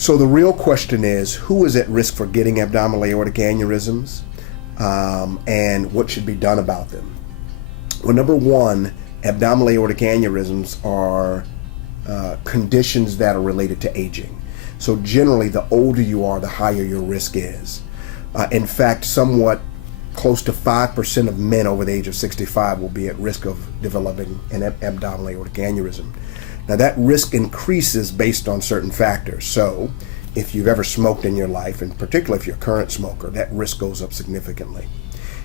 So the real question is, who is at risk for getting abdominal aortic aneurysms, and what should be done about them? Well, number one, abdominal aortic aneurysms are conditions that are related to aging. So generally, the older you are, the higher your risk is. In fact, somewhat close to 5% of men over the age of 65 will be at risk of developing an abdominal aortic aneurysm. Now that risk increases based on certain factors. So if you've ever smoked in your life, and particularly if you're a current smoker, that risk goes up significantly.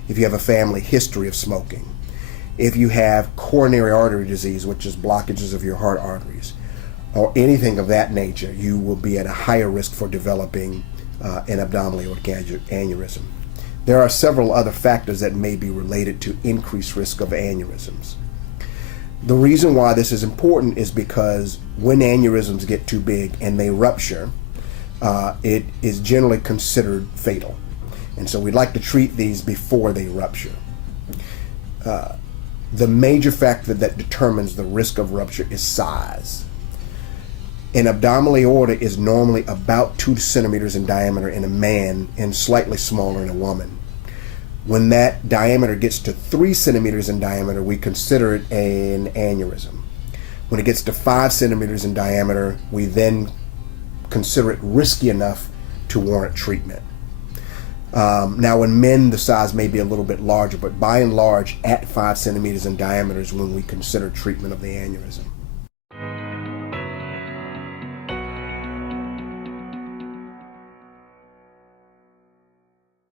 If you have a family history of smoking, if you have coronary artery disease, which is blockages of your heart arteries, or anything of that nature, you will be at a higher risk for developing an abdominal aortic aneurysm. There are several other factors that may be related to increased risk of aneurysms. The reason why this is important is because when aneurysms get too big and they rupture, it is generally considered fatal. And so we'd like to treat these before they rupture. The major factor that determines the risk of rupture is size. An abdominal aorta is normally about 2 centimeters in diameter in a man and slightly smaller in a woman. When that diameter gets to 3 centimeters in diameter, we consider it an aneurysm. When it gets to 5 centimeters in diameter, we then consider it risky enough to warrant treatment. Now in men, the size may be a little bit larger, but by and large, at 5 centimeters in diameter is when we consider treatment of the aneurysm.